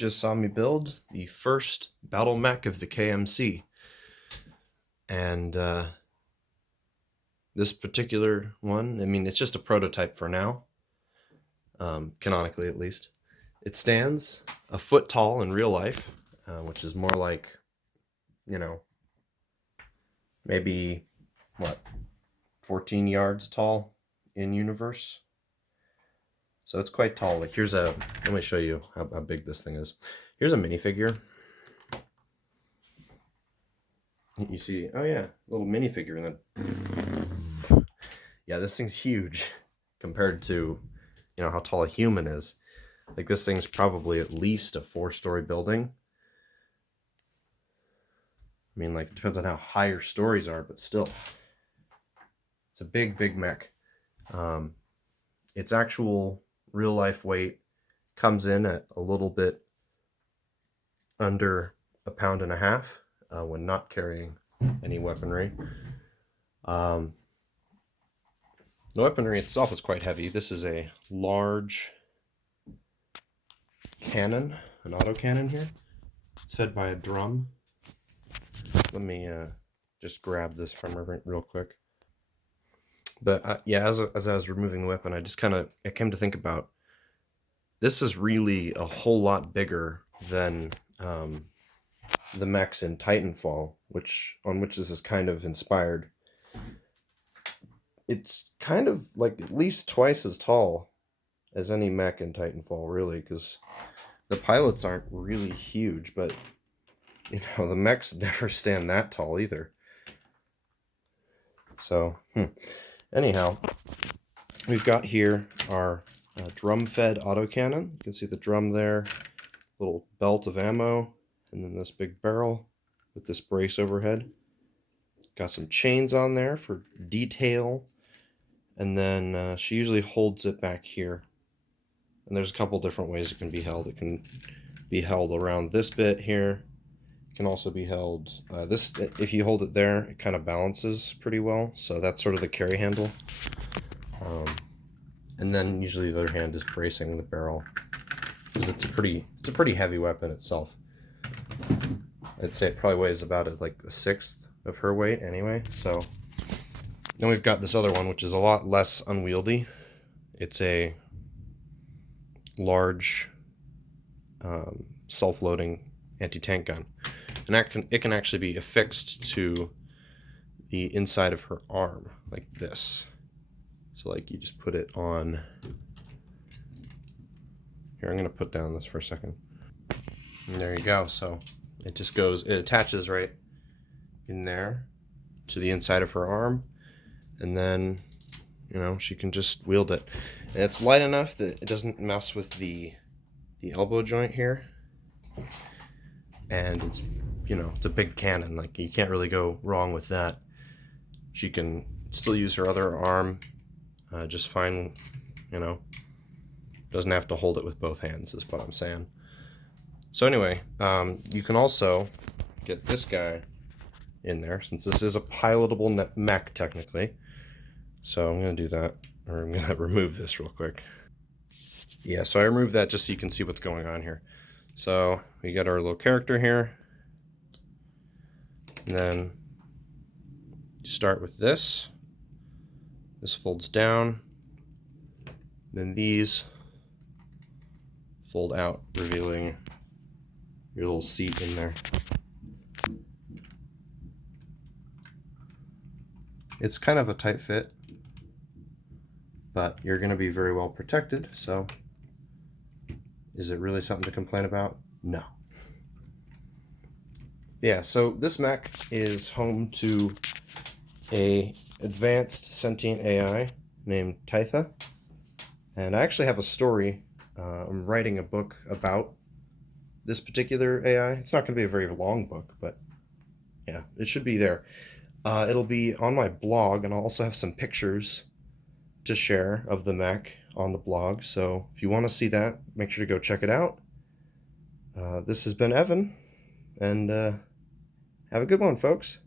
just saw me build the first battle mech of the KMC. And this particular one, I mean, it's just a prototype for now, canonically at least. It stands a foot tall in real life, which is more like, maybe, 14 yards tall in universe. So it's quite tall. Like let me show you how big this thing is. Here's a minifigure. You see, oh yeah, little minifigure, and then, yeah, this thing's huge compared to, how tall a human is. Like, this thing's probably at least a 4-story building. I mean, like, it depends on how high your stories are, but still. It's a big, big mech. Its actual real-life weight comes in at a little bit under 1.5 pounds when not carrying any weaponry. The weaponry itself is quite heavy. This is a large cannon, an autocannon here. It's fed by a drum. Let me just grab this from her real quick. But yeah, as I was removing the weapon, I came to think about, this is really a whole lot bigger than the mechs in Titanfall, on which this is kind of inspired. It's kind of like at least twice as tall as any mech in Titanfall, really, because the pilots aren't really huge, but the mechs never stand that tall either. So, anyhow, we've got here our drum-fed autocannon. You can see the drum there, little belt of ammo, and then this big barrel with this brace overhead. Got some chains on there for detail, and then she usually holds it back here. And there's a couple different ways it can be held. It can be held around this bit here. It can also be held, if you hold it there, it kind of balances pretty well. So that's sort of the carry handle. And then usually the other hand is bracing the barrel, because it's a pretty heavy weapon itself. I'd say it probably weighs about like 1/6 of her weight anyway. So then we've got this other one, which is a lot less unwieldy. It's a large self-loading anti-tank gun, and it can actually be affixed to the inside of her arm like this. So like, you just put it on here. I'm gonna put down this for a second, and there you go. So it attaches right in there to the inside of her arm, and then she can just wield it. And it's light enough that it doesn't mess with the elbow joint here. And it's, it's a big cannon. Like, you can't really go wrong with that. She can still use her other arm just fine, Doesn't have to hold it with both hands, is what I'm saying. So anyway, you can also get this guy in there, since this is a pilotable mech technically. So I'm going to do that, or I'm going to remove this real quick. Yeah, so I removed that just so you can see what's going on here. So we got our little character here. And then you start with this. This folds down. Then these fold out, revealing your little seat in there. It's kind of a tight fit, but you're going to be very well protected, so is it really something to complain about? No. Yeah, so this mech is home to a advanced sentient AI named Tytha, and I actually have a story. I'm writing a book about this particular AI. It's not going to be a very long book, but yeah, it should be there. It'll be on my blog, and I'll also have some pictures to share of the mech on the blog. So if you want to see that, make sure to go check it out. This has been Evan, and have a good one, folks.